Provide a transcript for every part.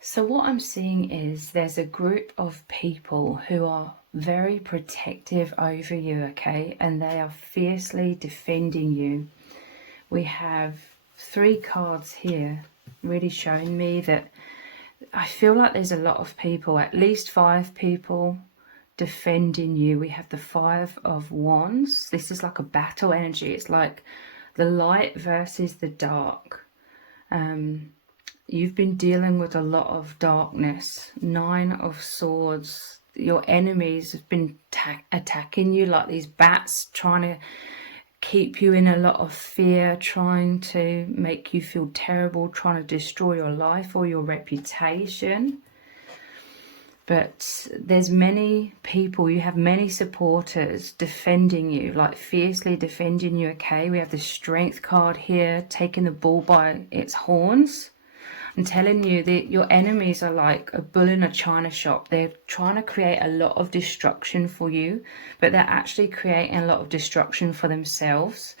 So what I'm seeing is there's a group of people who are very protective over you, okay? And they are fiercely defending you. We have 3 cards here really showing me that I feel like there's a lot of people, at least 5 people defending you. We have the 5 of Wands. This is like a battle energy. It's like the light versus the dark. You've been dealing with a lot of darkness. 9 of Swords. Your enemies have been attacking you like these bats, trying to keep you in a lot of fear, trying to make you feel terrible, trying to destroy your life or your reputation. But there's many people, you have many supporters defending you, like fiercely defending you, okay? We have the Strength card here, taking the bull by its horns. I'm telling you that your enemies are like a bull in a china shop. They're trying to create a lot of destruction for you, but they're actually creating a lot of destruction for themselves.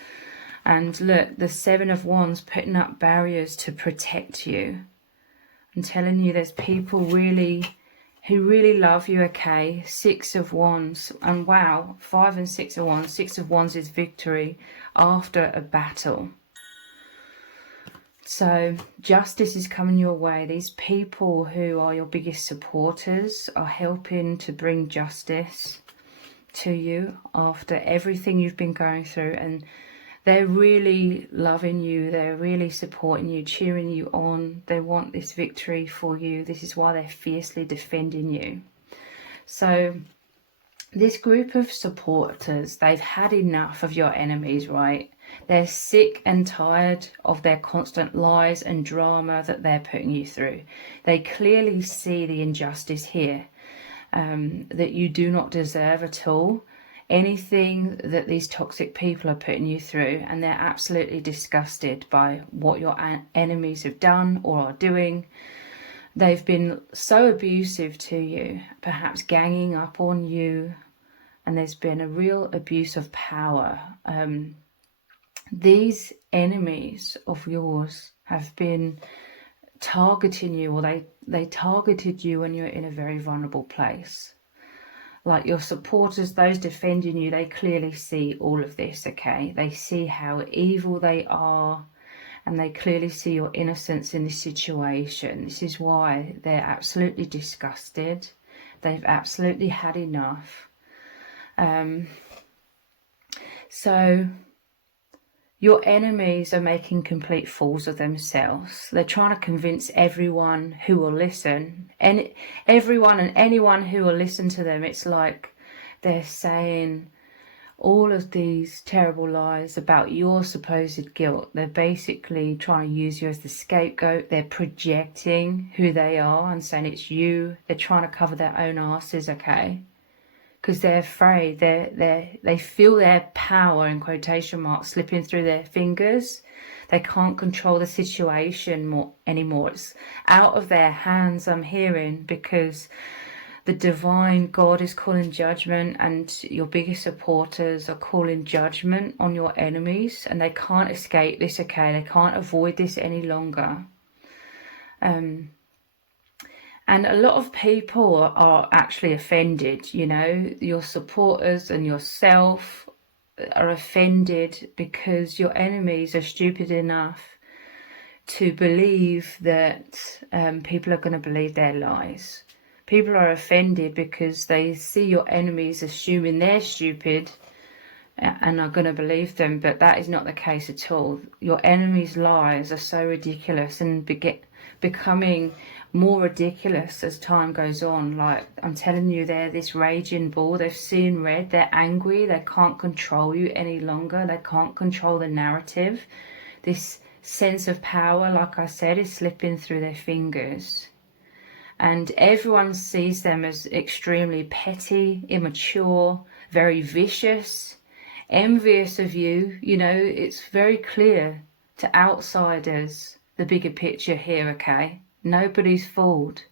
And look, the 7 of Wands putting up barriers to protect you. I'm telling you, there's people who really love you, okay? 6 of Wands, and wow, 5 and 6 of Wands. 6 of Wands is victory after a battle. So justice is coming your way. These people who are your biggest supporters are helping to bring justice to you after everything you've been going through, and they're really loving you, they're really supporting you, cheering you on. They want this victory for you. This is why they're fiercely defending you. So this group of supporters, they've had enough of your enemies, right? They're sick and tired of their constant lies and drama that they're putting you through. They clearly see the injustice here, that you do not deserve at all anything that these toxic people are putting you through, and they're absolutely disgusted by what your enemies have done or are doing. They've been so abusive to you, perhaps ganging up on you, and there's been a real abuse of power. These enemies of yours have been targeting you, or they targeted you when you're in a very vulnerable place. Like your supporters, those defending you, they clearly see all of this, okay? They see how evil they are, and they clearly see your innocence in this situation. This is why they're absolutely disgusted. They've absolutely had enough. So your enemies are making complete fools of themselves. They're trying to convince everyone who will listen, and everyone and anyone who will listen to them. It's like they're saying all of these terrible lies about your supposed guilt. They're basically trying to use you as the scapegoat. They're projecting who they are and saying it's you. They're trying to cover their own asses, okay? Because they're afraid, they feel their power, in quotation marks, slipping through their fingers. They can't control the situation anymore. It's out of their hands, I'm hearing, because the divine God is calling judgment, and your biggest supporters are calling judgment on your enemies, and they can't escape this, okay? They can't avoid this any longer. And a lot of people are actually offended, you know, your supporters and yourself are offended because your enemies are stupid enough to believe that people are going to believe their lies. People are offended because they see your enemies assuming they're stupid and are going to believe them, but that is not the case at all. Your enemies' lies are so ridiculous and becoming more ridiculous as time goes on. Like, I'm telling you, they're this raging bull. They've seen red. They're angry. They can't control you any longer. They can't control the narrative. This sense of power, like I said, is slipping through their fingers. And everyone sees them as extremely petty, immature, very vicious, envious of you. You know, it's very clear to outsiders, the bigger picture here, okay? Nobody's fooled.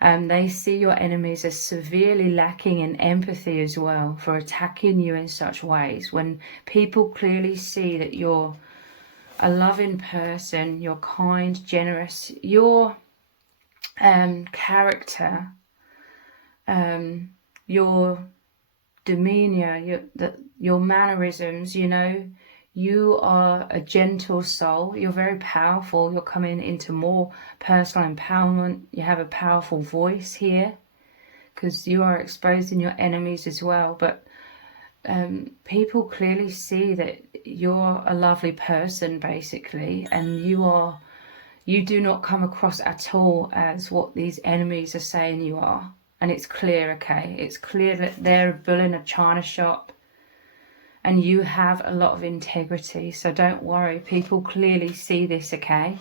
They see your enemies as severely lacking in empathy as well for attacking you in such ways. When people clearly see that you're a loving person, you're kind, generous, you're character, your demeanor, your mannerisms, you know. You are a gentle soul. You're very powerful. You're coming into more personal empowerment. You have a powerful voice here because you are exposing your enemies as well. But people clearly see that you're a lovely person, basically, and you do not come across at all as what these enemies are saying you are. And it's clear, okay? It's clear that they're a bull in a china shop and you have a lot of integrity. So don't worry. People clearly see this, okay?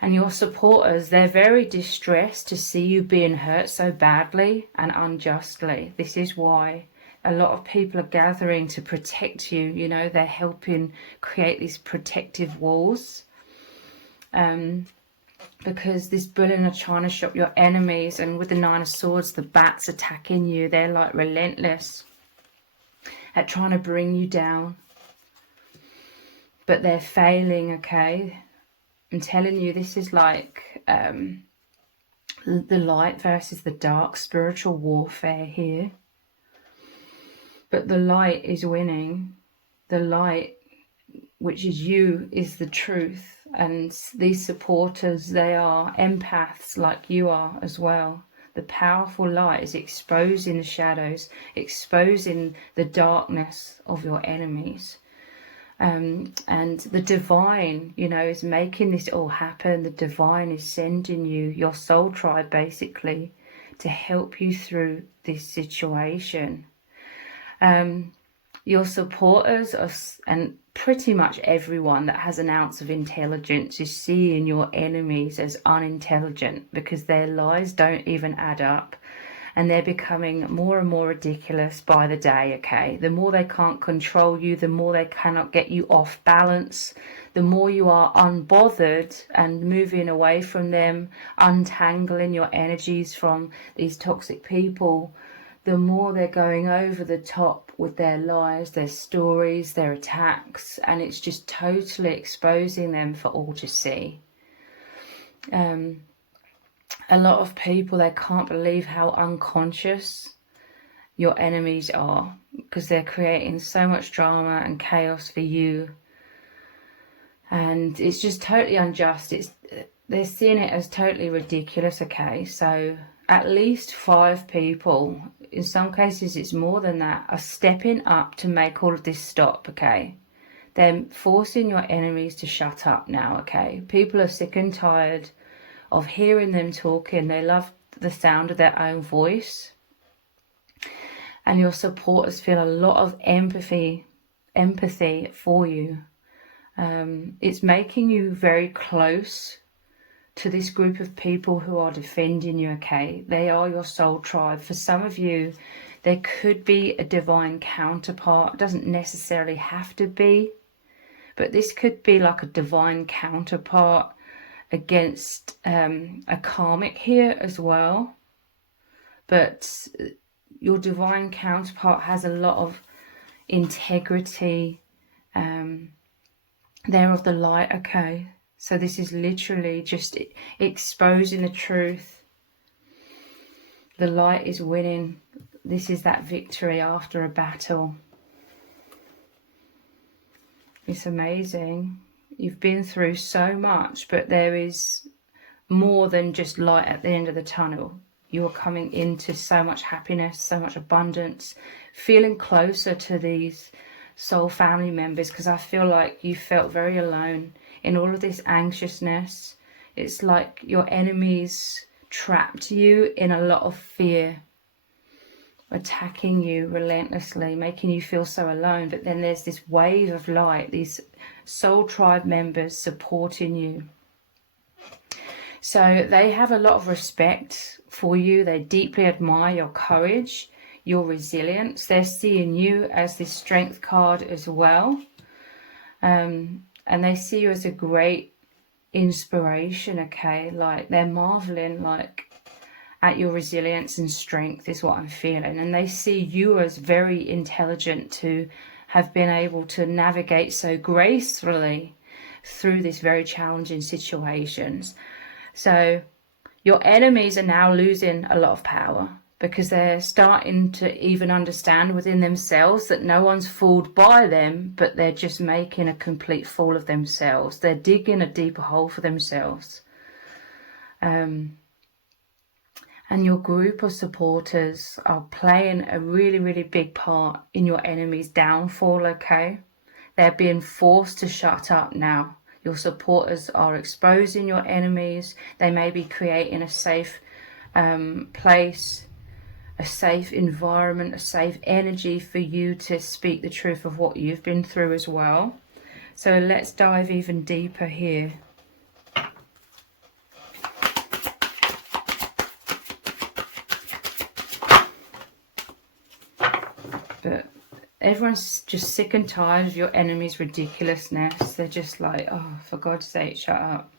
And your supporters, they're very distressed to see you being hurt so badly and unjustly. This is why a lot of people are gathering to protect you. You know, they're helping create these protective walls. Because this bull in a china shop, your enemies, and with the Nine of Swords, the bats attacking you, they're like relentless at trying to bring you down. But they're failing, okay? I'm telling you, this is like the light versus the dark, spiritual warfare here. But the light is winning. The light, which is you, is the truth. And these supporters, they are empaths like you are as well. The powerful light is exposing the shadows, exposing the darkness of your enemies. And the divine, you know, is making this all happen. The divine is sending you, your soul tribe, basically, to help you through this situation. Your supporters and pretty much everyone that has an ounce of intelligence is seeing your enemies as unintelligent because their lies don't even add up, and they're becoming more and more ridiculous by the day, okay? The more they can't control you, the more they cannot get you off balance, the more you are unbothered and moving away from them, untangling your energies from these toxic people, the more they're going over the top with their lies, their stories, their attacks, and it's just totally exposing them for all to see. A lot of people, they can't believe how unconscious your enemies are because they're creating so much drama and chaos for you. And it's just totally unjust. They're seeing it as totally ridiculous, okay? So at least 5 people, in some cases it's more than that, are stepping up to make all of this stop, okay? They're forcing your enemies to shut up now, okay? People are sick and tired of hearing them talking. They love the sound of their own voice. And your supporters feel a lot of empathy for you. It's making you very close to this group of people who are defending you, okay? They are your soul tribe. For some of you, there could be a divine counterpart. It doesn't necessarily have to be, but this could be like a divine counterpart against a karmic here as well. But your divine counterpart has a lot of integrity. They're of the light, okay? So this is literally just exposing the truth. The light is winning. This is that victory after a battle. It's amazing. You've been through so much, but there is more than just light at the end of the tunnel. You're coming into so much happiness, so much abundance, feeling closer to these soul family members, because I feel like you felt very alone in all of this anxiousness. It's like your enemies trapped you in a lot of fear, attacking you relentlessly, making you feel so alone. But then there's this wave of light, these soul tribe members supporting you. So they have a lot of respect for you. They deeply admire your courage, your resilience. They're seeing you as this strength card as well. And they see you as a great inspiration, okay? Like, they're marveling, like, at your resilience and strength is what I'm feeling. And they see you as very intelligent to have been able to navigate so gracefully through this very challenging situations. So Your enemies are now losing a lot of power because they're starting to even understand within themselves that no one's fooled by them, but they're just making a complete fool of themselves. They're digging a deeper hole for themselves. And your group of supporters are playing a really, really big part in your enemy's downfall, okay? They're being forced to shut up now. Your supporters are exposing your enemies. They may be creating a safe place, a safe environment, a safe energy for you to speak the truth of what you've been through as well. So let's dive even deeper here. But everyone's just sick and tired of your enemy's ridiculousness. They're just like, oh, for God's sake, shut up.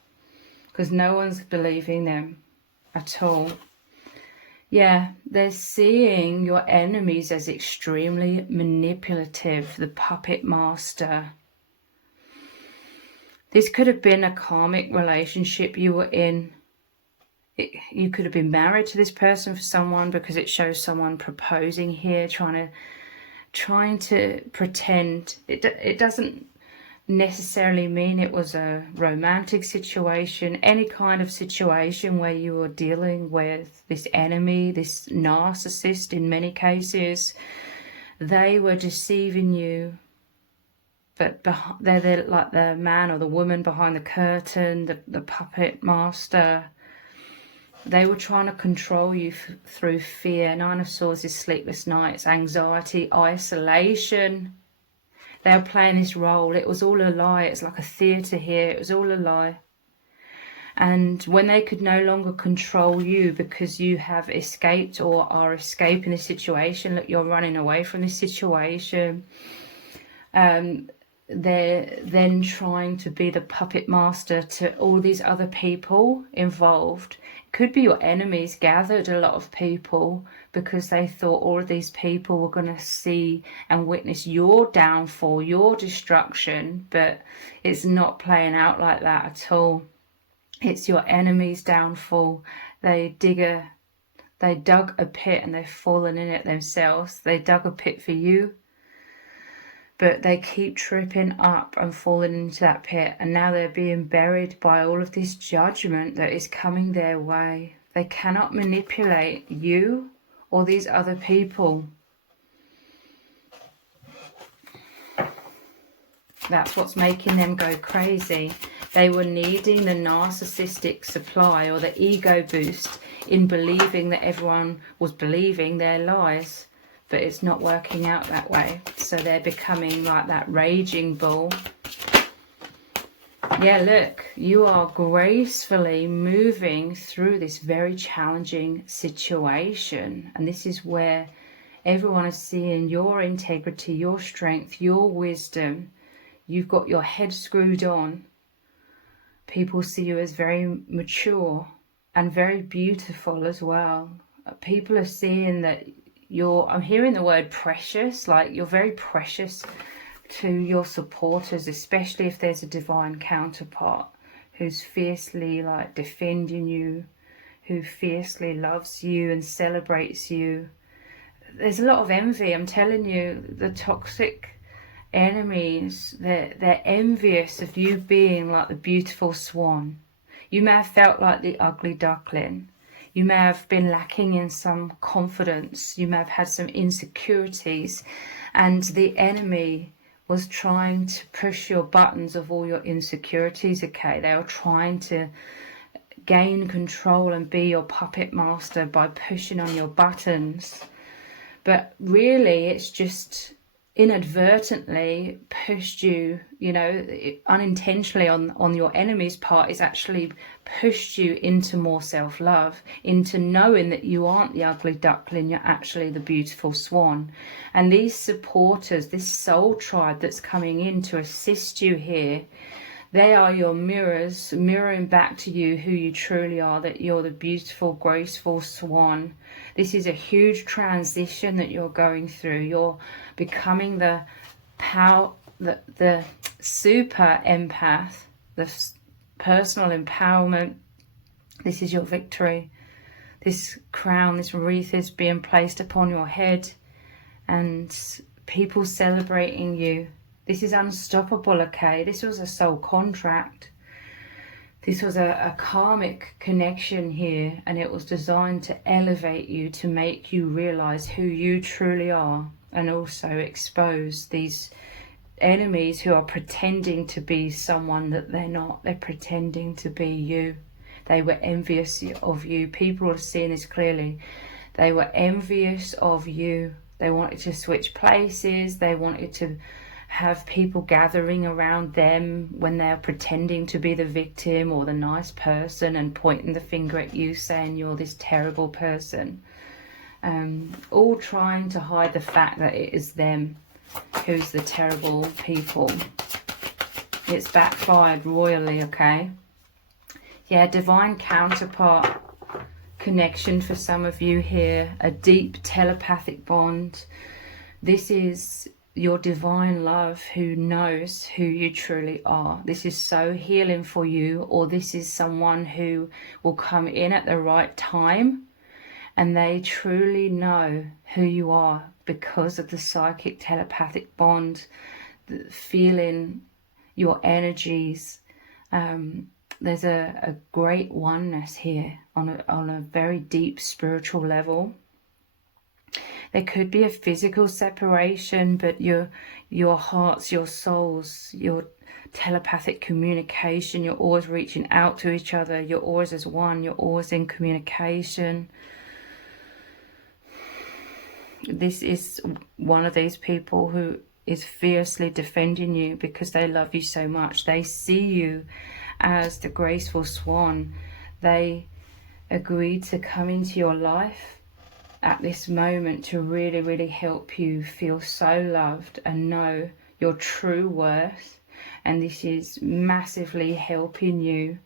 Because no one's believing them at all. Yeah, they're seeing your enemies as extremely manipulative, the puppet master. This could have been a karmic relationship you were in. You could have been married to this person for someone, because it shows someone proposing here, trying to pretend. It doesn't necessarily mean it was a romantic situation. Any kind of situation where you were dealing with this enemy, this narcissist in many cases, they were deceiving you. But they're like the man or the woman behind the curtain, the puppet master. They were trying to control you through fear. Nine of Swords is sleepless nights, anxiety, isolation. They were playing this role. It was all a lie. It's like a theatre here. It was all a lie. And when they could no longer control you because you have escaped or are escaping the situation, look, you're running away from this situation, they're then trying to be the puppet master to all these other people involved. Could be your enemies gathered a lot of people because they thought all of these people were going to see and witness your downfall, your destruction, but it's not playing out like that at all. It's your enemy's downfall. They dug a pit and they've fallen in it themselves. They dug a pit for you, but they keep tripping up and falling into that pit, and now they're being buried by all of this judgment that is coming their way. They cannot manipulate you or these other people. That's what's making them go crazy. They were needing the narcissistic supply or the ego boost in believing that everyone was believing their lies. But it's not working out that way. So they're becoming like that raging bull. Yeah, look, you are gracefully moving through this very challenging situation. And this is where everyone is seeing your integrity, your strength, your wisdom. You've got your head screwed on. People see you as very mature and very beautiful as well. People are seeing that I'm hearing the word precious, like you're very precious to your supporters, especially if there's a divine counterpart who's fiercely like defending you, who fiercely loves you and celebrates you. There's a lot of envy, I'm telling you. The toxic enemies, they're envious of you being like the beautiful swan. You may have felt like the ugly duckling. You may have been lacking in some confidence. You may have had some insecurities. And the enemy was trying to push your buttons of all your insecurities, okay? They were trying to gain control and be your puppet master by pushing on your buttons. But really, it's just inadvertently pushed you, unintentionally on your enemy's part. Is actually pushed you into more self-love, into knowing that you aren't the ugly duckling, you're actually the beautiful swan. And these supporters, this soul tribe that's coming in to assist you here, they are your mirrors, mirroring back to you who you truly are, that you're the beautiful, graceful swan. This is a huge transition that you're going through. You're becoming the super empath, the personal empowerment, This is your victory. This crown, this wreath is being placed upon your head, and people celebrating you. This is unstoppable, okay? This was a soul contract. This was a karmic connection here, and it was designed to elevate you, to make you realize who you truly are, and also expose these enemies who are pretending to be someone that they're not. They're pretending to be you. They were envious of you. People are seeing this clearly. They were envious of you. They wanted to switch places. They wanted to have people gathering around them when they're pretending to be the victim or the nice person and pointing the finger at you, saying you're this terrible person. All trying to hide the fact that it is them who's the terrible people. It's backfired royally, okay? Yeah, divine counterpart connection for some of you here, a deep telepathic bond. This is your divine love who knows who you truly are. This is so healing for you, or this is someone who will come in at the right time and they truly know who you are because of the psychic telepathic bond, the feeling your energies. There's a great oneness here on a very deep spiritual level. There could be a physical separation, but your hearts, your souls, your telepathic communication, you're always reaching out to each other. You're always as one. You're always in communication. This is one of these people who is fiercely defending you because they love you so much. They see you as the graceful swan. They agreed to come into your life at this moment to really, really help you feel so loved and know your true worth. And this is massively helping you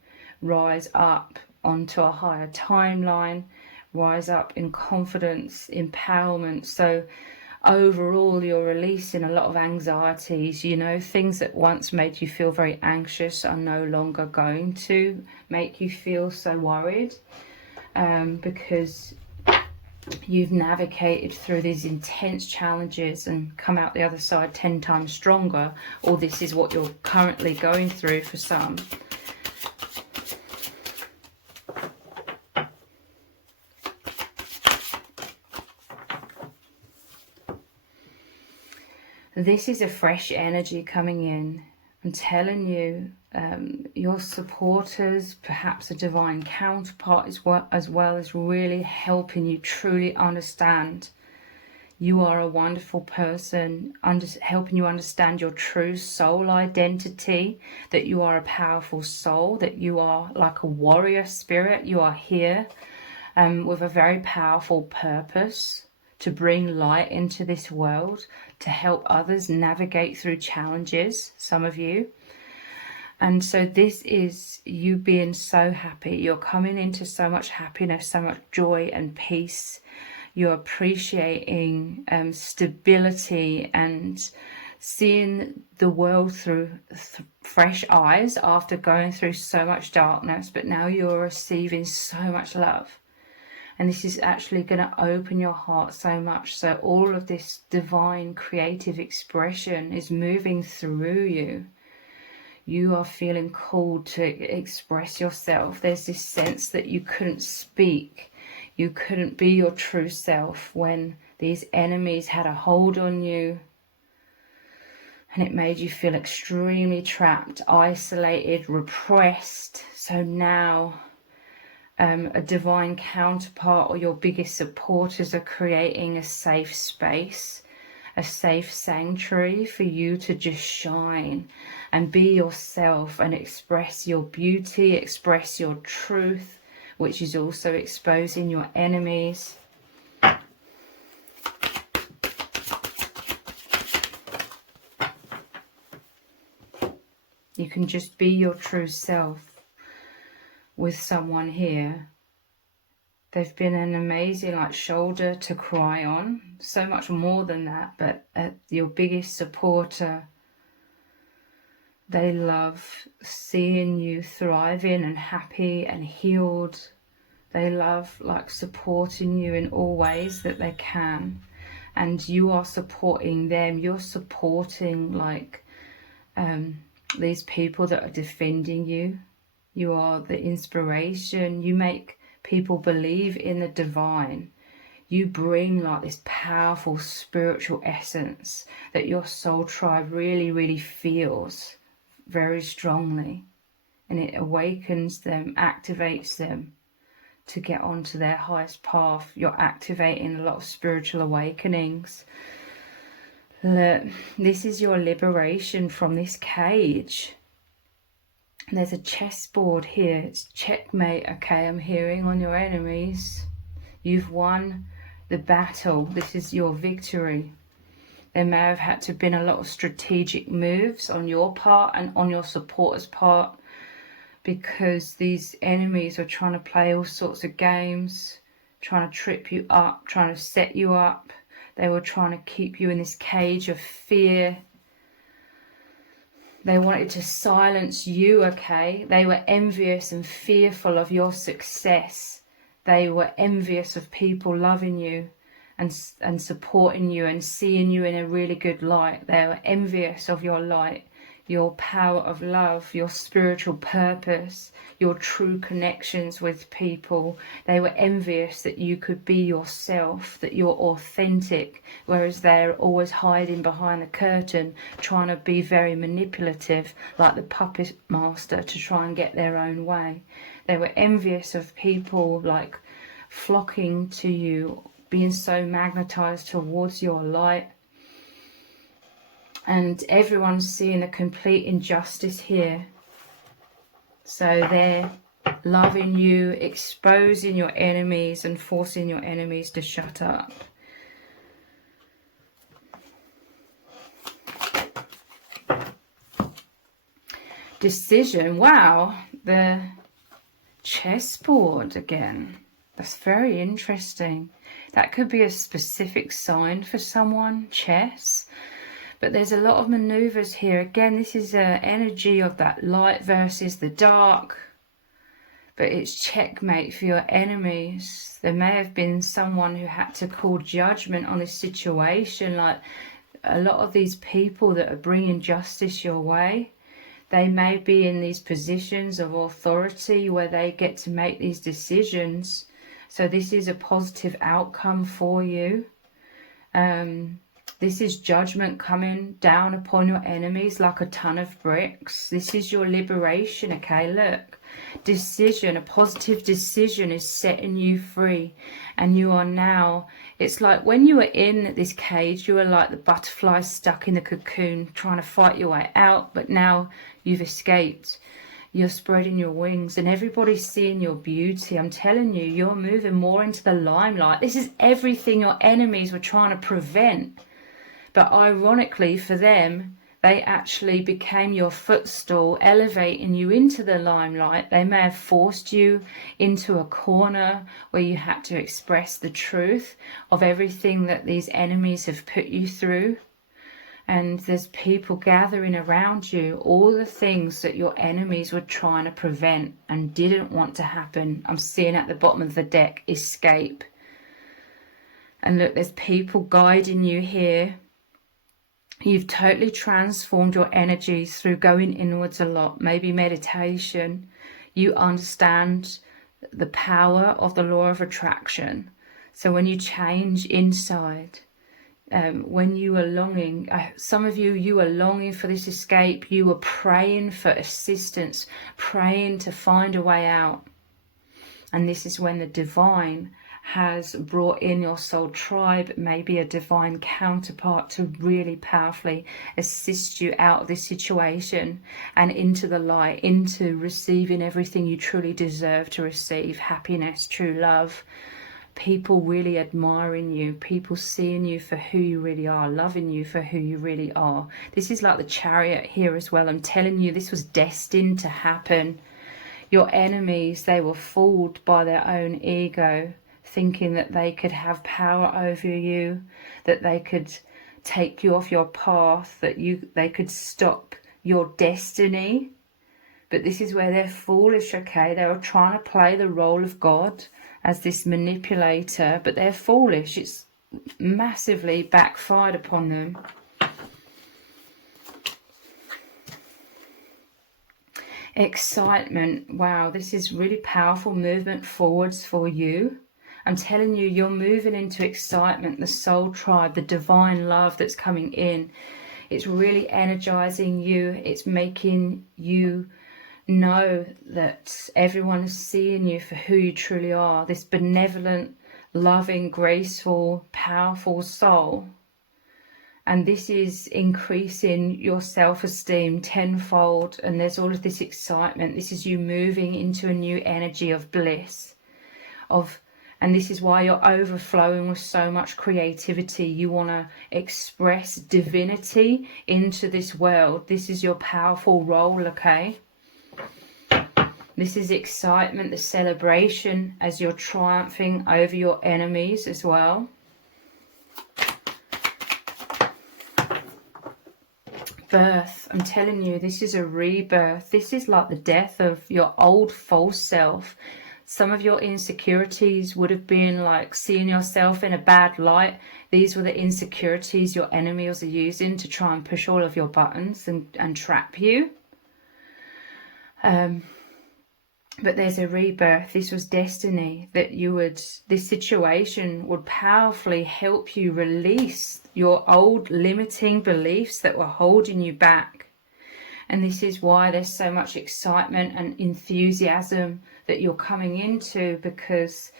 rise up onto a higher timeline, rise up in confidence, empowerment. So overall, you're releasing a lot of anxieties, you know, things that once made you feel very anxious are no longer going to make you feel so worried, because you've navigated through these intense challenges and come out the other side 10 times stronger, or this is what you're currently going through for some. This is a fresh energy coming in. I'm telling you, your supporters, perhaps a divine counterpart as well as really helping you truly understand you are a wonderful person, helping you understand your true soul identity, that you are a powerful soul, that you are like a warrior spirit. You are here with a very powerful purpose to bring light into this world, to help others navigate through challenges, some of you. And so this is you being so happy. You're coming into so much happiness, so much joy and peace. You're appreciating stability and seeing the world through fresh eyes after going through so much darkness. But now you're receiving so much love. And this is actually going to open your heart so much. So all of this divine creative expression is moving through you. You are feeling called to express yourself. There's this sense that you couldn't speak. You couldn't be your true self when these enemies had a hold on you. And it made you feel extremely trapped, isolated, repressed. So now a divine counterpart or your biggest supporters are creating a safe space, a safe sanctuary for you to just shine and be yourself and express your beauty, express your truth, which is also exposing your enemies. You can just be your true self with someone here. They've been an amazing shoulder to cry on, so much more than that, but your biggest supporter, They love seeing you thriving and happy and healed. They love like supporting you in all ways that they can. And you are supporting them. You're supporting like these people that are defending you. You are the inspiration. You make people believe in the divine. You bring like this powerful spiritual essence that your soul tribe really, really feels very strongly. And it awakens them, activates them to get onto their highest path. You're activating a lot of spiritual awakenings. Look, this is your liberation from this cage. There's a chessboard here. It's checkmate, okay, I'm hearing on your enemies. You've won the battle. This is your victory. There may have had to have been a lot of strategic moves on your part and on your supporters' part, because these enemies are trying to play all sorts of games, trying to trip you up, trying to set you up. They were trying to keep you in this cage of fear. They wanted to silence you, okay? They were envious and fearful of your success. They were envious of people loving you and supporting you and seeing you in a really good light. They were envious of your light, your power of love, your spiritual purpose, your true connections with people. They were envious that you could be yourself, that you're authentic, whereas they're always hiding behind the curtain, trying to be very manipulative, like the puppet master, to try and get their own way. They were envious of people like flocking to you, being so magnetized towards your light. And everyone's seeing a complete injustice here. So they're loving you, exposing your enemies and forcing your enemies to shut up. Decision. Wow, the chessboard again. That's very interesting. That could be a specific sign for someone, chess. But there's a lot of maneuvers here. Again, this is an energy of that light versus the dark. But it's checkmate for your enemies. There may have been someone who had to call judgment on this situation. Like a lot of these people that are bringing justice your way, they may be in these positions of authority where they get to make these decisions. So this is a positive outcome for you. This is judgment coming down upon your enemies like a ton of bricks. This is your liberation, okay? Look, decision, a positive decision is setting you free. And you are now, it's like when you were in this cage, you were like the butterfly stuck in the cocoon trying to fight your way out. But now you've escaped. You're spreading your wings and everybody's seeing your beauty. I'm telling you, you're moving more into the limelight. This is everything your enemies were trying to prevent. But ironically for them, they actually became your footstool, elevating you into the limelight. They may have forced you into a corner where you had to express the truth of everything that these enemies have put you through. And there's people gathering around you, all the things that your enemies were trying to prevent and didn't want to happen. I'm seeing at the bottom of the deck, escape. And look, there's people guiding you here. You've totally transformed your energies through going inwards a lot, maybe meditation. You understand the power of the law of attraction. So when you change inside, when you were longing, some of you, you were longing for this escape. You were praying for assistance, praying to find a way out. And this is when the divine has brought in your soul tribe, maybe a divine counterpart, to really powerfully assist you out of this situation and into the light, into receiving everything you truly deserve to receive: happiness, true love, people really admiring you, people seeing you for who you really are, loving you for who you really are. This is like the Chariot here as well. I'm telling you, this was destined to happen. Your enemies, they were fooled by their own ego, thinking that they could have power over you, that they could take you off your path, that they could stop your destiny. But this is where they're foolish, okay? They were trying to play the role of God as this manipulator, but they're foolish. It's massively backfired upon them. Excitement. Wow, this is really powerful movement forwards for you. I'm telling you, you're moving into excitement, the soul tribe, the divine love that's coming in. It's really energizing you. It's making you know that everyone is seeing you for who you truly are. This benevolent, loving, graceful, powerful soul. And this is increasing your self-esteem tenfold. And there's all of this excitement. This is you moving into a new energy of bliss. And this is why you're overflowing with so much creativity. You want to express divinity into this world. This is your powerful role, okay? This is excitement, the celebration as you're triumphing over your enemies as well. Birth. I'm telling you, this is a rebirth. This is like the death of your old false self. Some of your insecurities would have been like seeing yourself in a bad light. These were the insecurities your enemies are using to try and push all of your buttons and trap you. But there's a rebirth. This was destiny, that this situation would powerfully help you release your old limiting beliefs that were holding you back. And this is why there's so much excitement and enthusiasm that you're coming into, because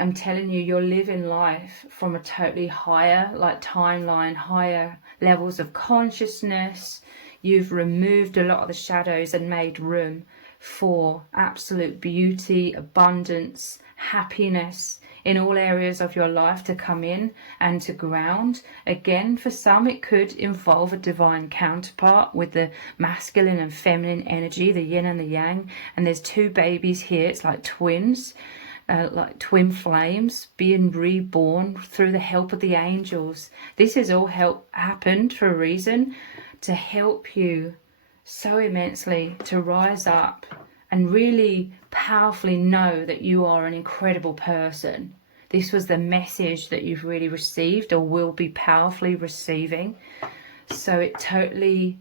I'm telling you, you're living life from a totally higher timeline, higher levels of consciousness. You've removed a lot of the shadows and made room for absolute beauty, abundance, happiness in all areas of your life to come in and to ground. Again, for some it could involve a divine counterpart with the masculine and feminine energy, the yin and the yang. And there's two babies here. It's like twins, like twin flames being reborn through the help of the angels. This has all happened for a reason, to help you so immensely to rise up and really powerfully know that you are an incredible person. This was the message that you've really received or will be powerfully receiving. So it totally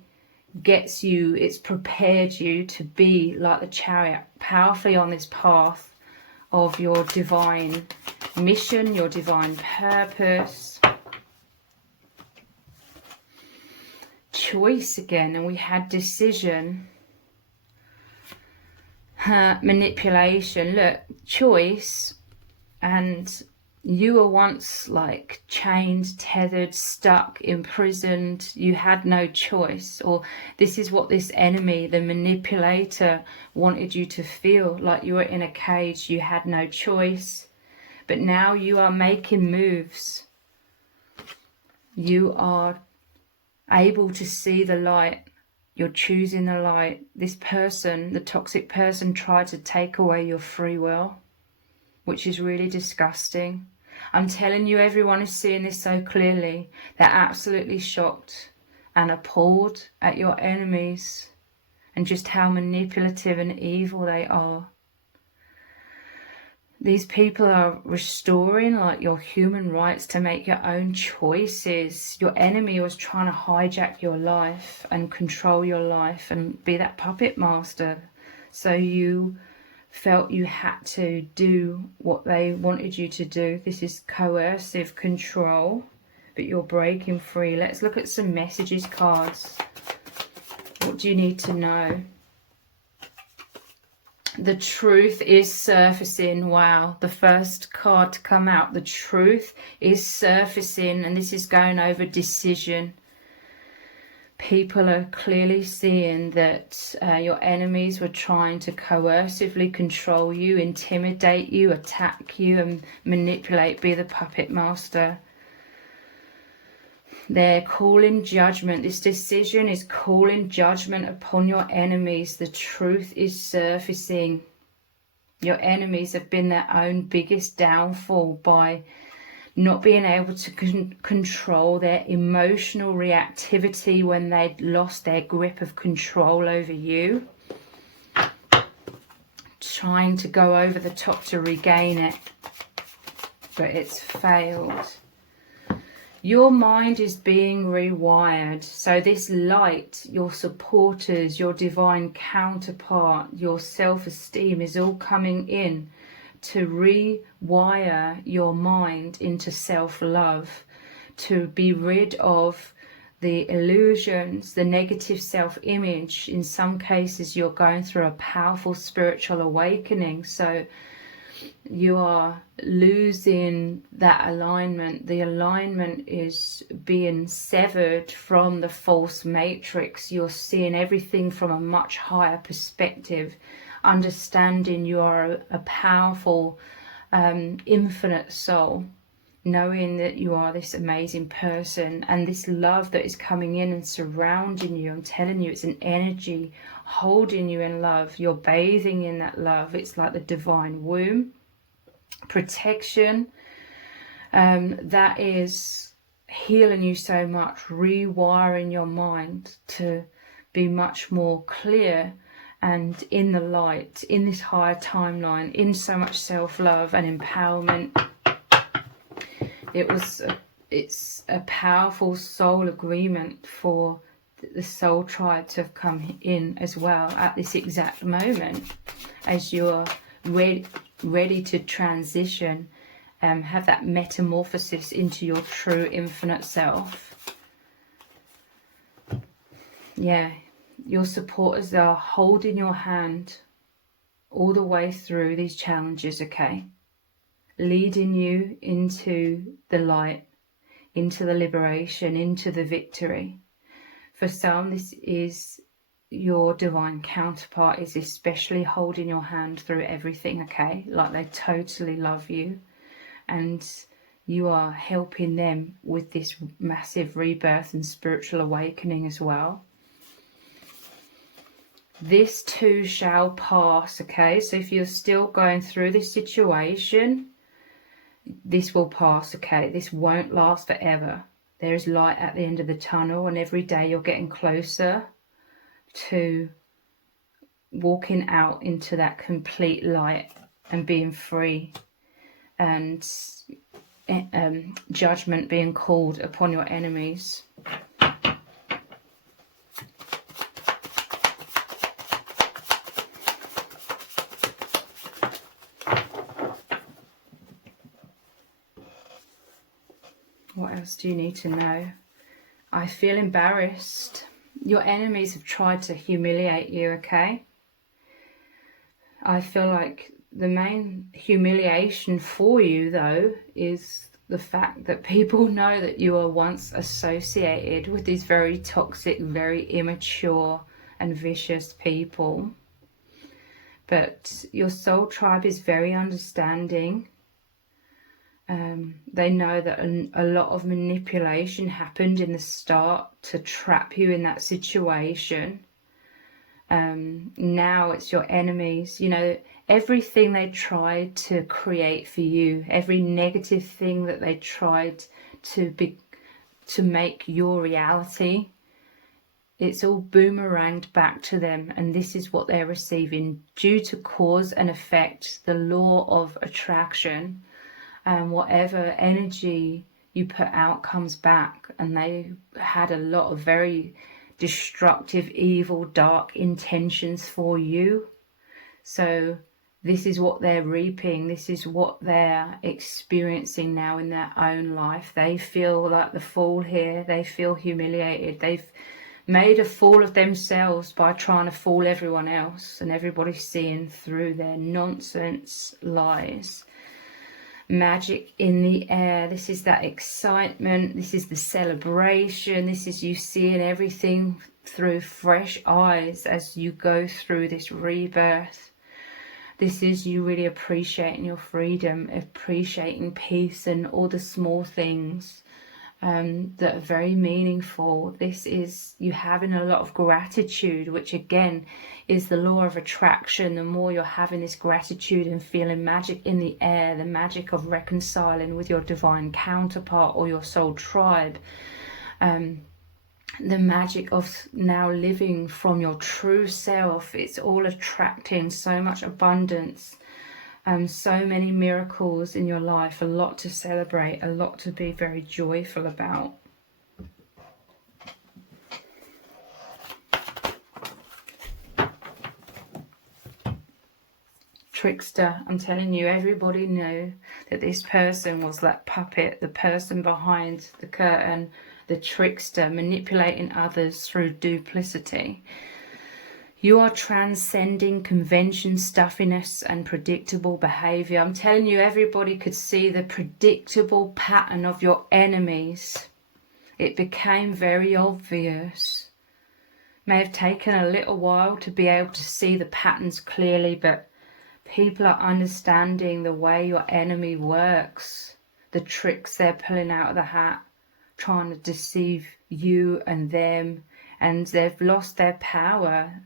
gets you, it's prepared you to be like the chariot, powerfully on this path of your divine mission, your divine purpose. Choice again, and we had decision, manipulation. Look, choice, and you were once like chained, tethered, stuck, imprisoned. You had no choice. Or this is what this enemy, the manipulator, wanted you to feel, like you were in a cage. You had no choice. But now you are making moves. You are able to see the light. You're choosing the light. This person, the toxic person, tried to take away your free will, which is really disgusting. I'm telling you, everyone is seeing this so clearly. They're absolutely shocked and appalled at your enemies and just how manipulative and evil they are. These people are restoring like your human rights to make your own choices. Your enemy was trying to hijack your life and control your life and be that puppet master. So you felt you had to do what they wanted you to do. This is coercive control, but you're breaking free. Let's look at some messages cards. What do you need to know? The truth is surfacing. Wow, the first card to come out. The truth is surfacing, and this is going over decision. People are clearly seeing that your enemies were trying to coercively control you, intimidate you, attack you, and manipulate, be the puppet master. They're calling judgment. This decision is calling judgment upon your enemies. The truth is surfacing. Your enemies have been their own biggest downfall by not being able to control their emotional reactivity when they'd lost their grip of control over you, trying to go over the top to regain it, but it's failed. Your mind is being rewired. So this light, your supporters, your divine counterpart, your self-esteem is all coming in to rewire your mind into self-love, to be rid of the illusions, the negative self-image. In some cases, you're going through a powerful spiritual awakening. So you are losing that alignment. The alignment is being severed from the false matrix. You're seeing everything from a much higher perspective, understanding you are a powerful, infinite soul, knowing that you are this amazing person, and this love that is coming in and surrounding you. I'm telling you, it's an energy holding you in love. You're bathing in that love. It's like the divine womb. Protection, that is healing you so much, rewiring your mind to be much more clear and in the light, in this higher timeline, in so much self-love and empowerment. It's a powerful soul agreement for the soul tribe to have come in as well at this exact moment, as you're ready to transition, have that metamorphosis into your true infinite self. Yeah, your supporters are holding your hand all the way through these challenges, okay? Leading you into the light, into the liberation, into the victory. For some, this is your divine counterpart is especially holding your hand through everything, okay? Like they totally love you, and you are helping them with this massive rebirth and spiritual awakening as well. This too shall pass, okay? So if you're still going through this situation, this will pass, okay? This won't last forever. There is light at the end of the tunnel, and every day you're getting closer to walking out into that complete light and being free, and judgment being called upon your enemies. What else do you need to know? I feel embarrassed. Your enemies have tried to humiliate you, okay? I feel like the main humiliation for you, though, is the fact that people know that you were once associated with these very toxic, very immature and vicious people. But your soul tribe is very understanding. They know that a lot of manipulation happened in the start to trap you in that situation. Now it's your enemies. You know, everything they tried to create for you, every negative thing that they tried to make your reality, it's all boomeranged back to them, and this is what they're receiving due to cause and effect, the law of attraction. And whatever energy you put out comes back, and they had a lot of very destructive, evil, dark intentions for you. So this is what they're reaping. This is what they're experiencing now in their own life. They feel like the fool here. They feel humiliated. They've made a fool of themselves by trying to fool everyone else, and everybody's seeing through their nonsense lies. Magic in the air. This is that excitement. This is the celebration. This is you seeing everything through fresh eyes as you go through this rebirth. This is you really appreciating your freedom, appreciating peace and all the small things, that are very meaningful. This is you having a lot of gratitude, which again is the law of attraction. The more you're having this gratitude and feeling magic in the air, the magic of reconciling with your divine counterpart or your soul tribe, the magic of now living from your true self, it's all attracting so much abundance. So many miracles in your life, a lot to celebrate, a lot to be very joyful about. Trickster, I'm telling you, everybody knew that this person was that puppet, the person behind the curtain, the trickster, manipulating others through duplicity. You are transcending convention, stuffiness and predictable behaviour. I'm telling you, everybody could see the predictable pattern of your enemies. It became very obvious. May have taken a little while to be able to see the patterns clearly, but people are understanding the way your enemy works, the tricks they're pulling out of the hat, trying to deceive you and them, and they've lost their power.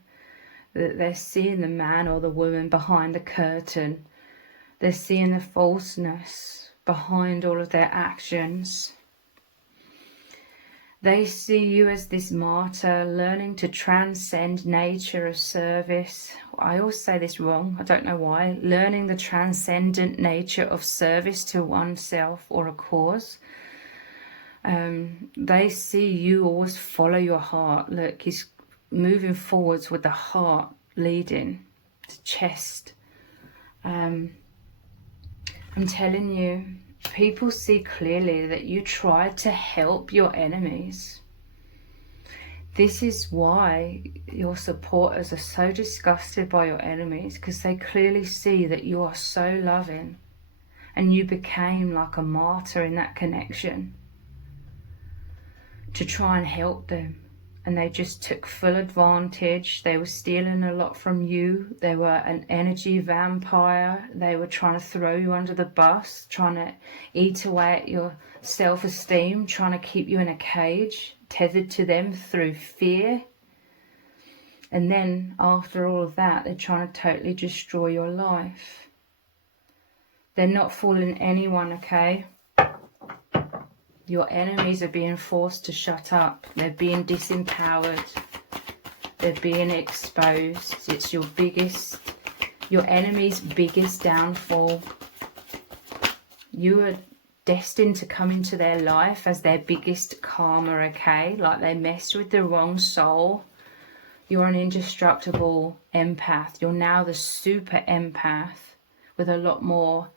They're seeing the man or the woman behind the curtain. They're seeing the falseness behind all of their actions. They see you as this martyr, learning to transcend nature of service. I always say this wrong, I don't know why. Learning the transcendent nature of service to oneself or a cause. They see you always follow your heart. Look, he's moving forwards with the heart leading, the chest. I'm telling you, people see clearly that you tried to help your enemies. This is why your supporters are so disgusted by your enemies, because they clearly see that you are so loving and you became like a martyr in that connection to try and help them. And they just took full advantage. They were stealing a lot from you. They were an energy vampire. They were trying to throw you under the bus, trying to eat away at your self-esteem, trying to keep you in a cage, tethered to them through fear. And then after all of that, they're trying to totally destroy your life. They're not fooling anyone, okay? Your enemies are being forced to shut up. They're being disempowered. They're being exposed. It's your enemy's biggest downfall. You are destined to come into their life as their biggest karma, okay? Like they messed with the wrong soul. You're an indestructible empath. You're now the super empath with a lot more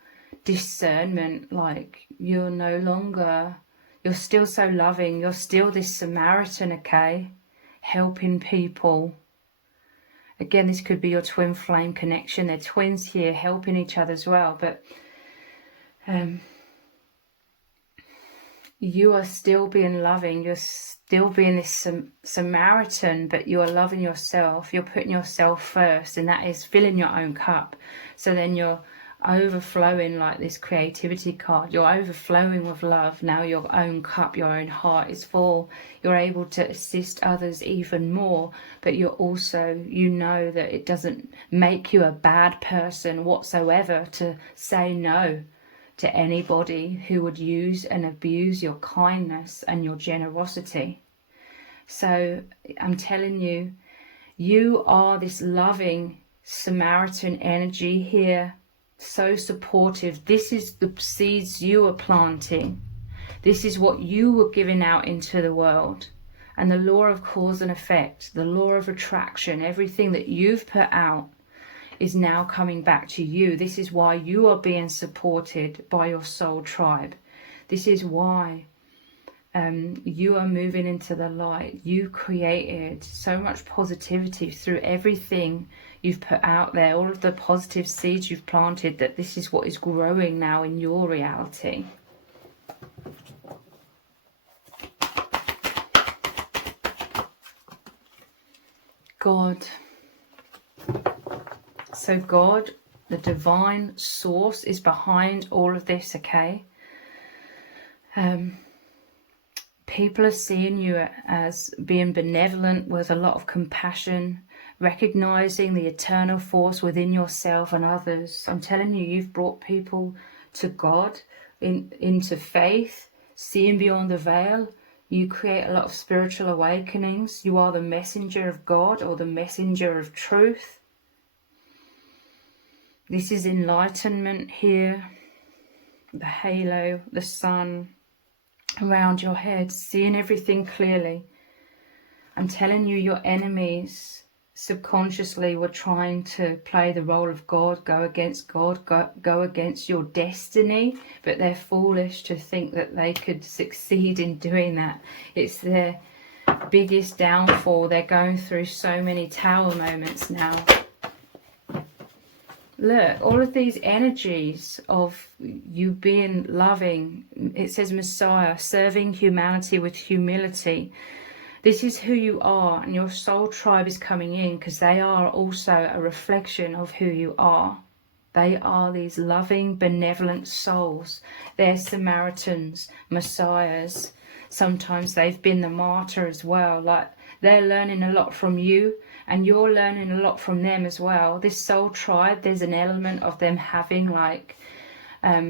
discernment. Like you're no longer... You're still so loving. You're still this Samaritan, okay? Helping people. Again, this could be your twin flame connection. They're twins here, helping each other as well. But you are still being loving. You're still being this Samaritan, but you are loving yourself. You're putting yourself first, and that is filling your own cup. So then you're overflowing like this creativity card. You're overflowing with love. Now your own cup, your own heart is full. You're able to assist others even more, but you're also, you know that it doesn't make you a bad person whatsoever to say no to anybody who would use and abuse your kindness and your generosity. So I'm telling you, you are this loving Samaritan energy here, so supportive. This is the seeds you are planting. This is what you were giving out into the world. And the law of cause and effect, the law of attraction, everything that you've put out is now coming back to you. This is why you are being supported by your soul tribe. This is why you are moving into the light. You created so much positivity through everything you've put out there, all of the positive seeds you've planted, that this is what is growing now in your reality. God. So God, the divine source, is behind all of this, okay? People are seeing you as being benevolent with a lot of compassion, recognizing the eternal force within yourself and others. I'm telling you, you've brought people to God, into faith, seeing beyond the veil. You create a lot of spiritual awakenings. You are the messenger of God or the messenger of truth. This is enlightenment here. The halo, the sun around your head, seeing everything clearly. I'm telling you, your enemies subconsciously were trying to play the role of God, go against God, go against your destiny, but they're foolish to think that they could succeed in doing that. It's their biggest downfall. They're going through so many tower moments now. Look, all of these energies of you being loving, it says Messiah, serving humanity with humility. This is who you are, and your soul tribe is coming in because they are also a reflection of who you are. They are these loving, benevolent souls. They're Samaritans, Messiahs. Sometimes they've been the martyr as well. Like, they're learning a lot from you, and you're learning a lot from them as well. This soul tribe, there's an element of them having like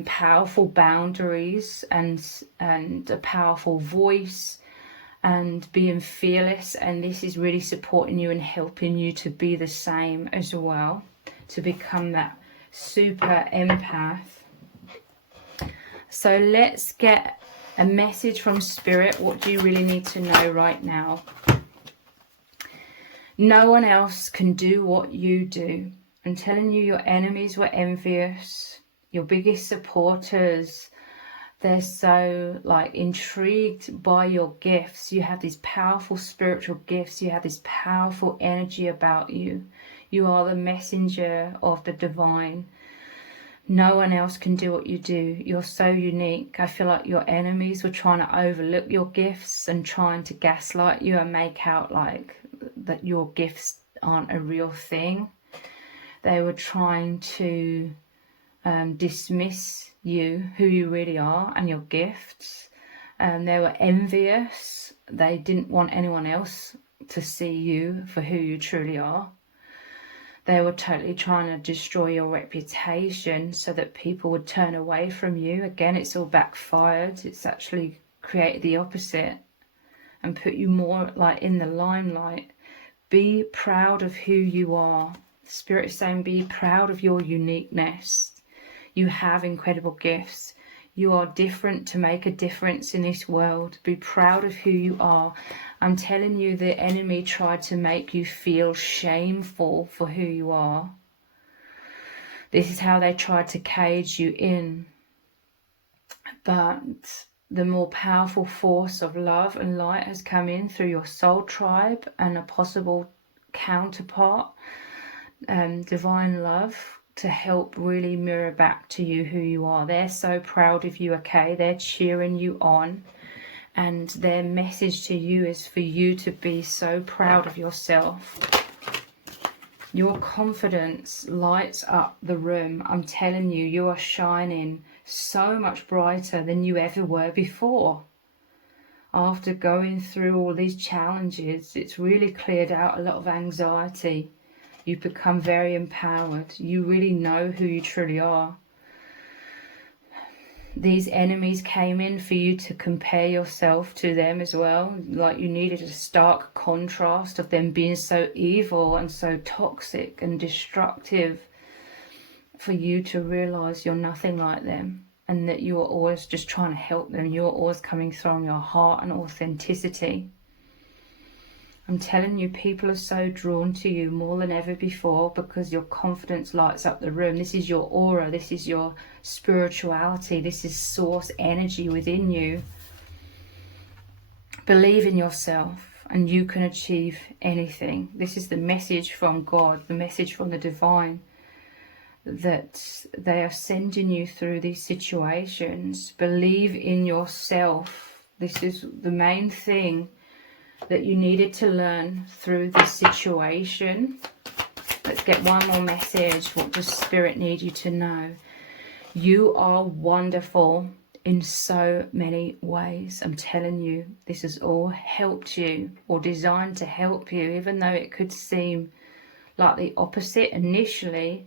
powerful boundaries and a powerful voice and being fearless, and this is really supporting you and helping you to be the same as well, to become that super empath. So let's get a message from Spirit. What do you really need to know right now? No one else can do what you do. I'm telling you, your enemies were envious. Your biggest supporters, they're so like intrigued by your gifts. You have these powerful spiritual gifts. You have this powerful energy about you. You are the messenger of the divine. No one else can do what you do. You're so unique. I feel like your enemies were trying to overlook your gifts and trying to gaslight you and make out like that your gifts aren't a real thing. They were trying to dismiss you, who you really are, and your gifts. They were envious. They didn't want anyone else to see you for who you truly are. They were totally trying to destroy your reputation so that people would turn away from you. Again, it's all backfired. It's actually created the opposite and put you more like in the limelight. Be proud of who you are. Spirit is saying be proud of your uniqueness. You have incredible gifts. You are different to make a difference in this world. Be proud of who you are. I'm telling you, the enemy tried to make you feel shameful for who you are. This is how they tried to cage you in. But the more powerful force of love and light has come in through your soul tribe and a possible counterpart, divine love, to help really mirror back to you who you are. They're so proud of you, okay? They're cheering you on. And their message to you is for you to be so proud of yourself. Your confidence lights up the room. I'm telling you, you are shining so much brighter than you ever were before. After going through all these challenges, it's really cleared out a lot of anxiety. You've become very empowered. You really know who you truly are. These enemies came in for you to compare yourself to them as well. Like you needed a stark contrast of them being so evil and so toxic and destructive for you to realize you're nothing like them and that you are always just trying to help them. You're always coming from your heart and authenticity. I'm telling you, people are so drawn to you more than ever before because your confidence lights up the room. This is your aura. This is your spirituality. This is source energy within you. Believe in yourself and you can achieve anything. This is the message from God, the message from the divine, that they are sending you through these situations. Believe in yourself. This is the main thing that you needed to learn through this situation. Let's get one more message. What does Spirit need you to know? You are wonderful. in so many ways. I'm telling you, this has all helped you, or designed to help you, even though it could seem like the opposite initially.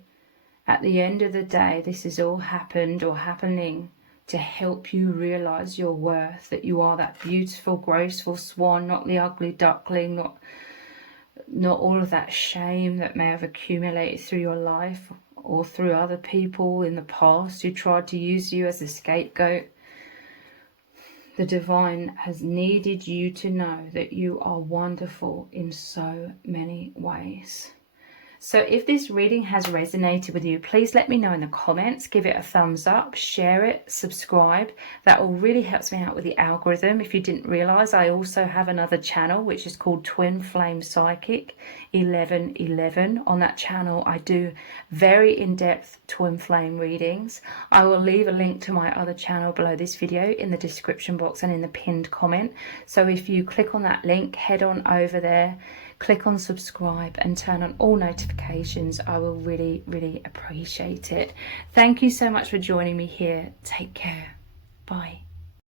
At the end of the day, this has all happened or happening to help you realize your worth, that you are that beautiful, graceful swan, not the ugly duckling, not all of that shame that may have accumulated through your life or through other people in the past who tried to use you as a scapegoat. The divine has needed you to know that you are wonderful in so many ways. So if this reading has resonated with you, please let me know in the comments. Give it a thumbs up, share it, subscribe. That all really helps me out with the algorithm. If you didn't realize, I also have another channel which is called Twin Flame Psychic 1111. On that channel I do very in-depth twin flame readings. I will leave a link to my other channel below this video in the description box and in the pinned comment. So if you click on that link, head on over there, click on subscribe and turn on all notifications. I will really, really appreciate it. Thank you so much for joining me here. Take care. Bye.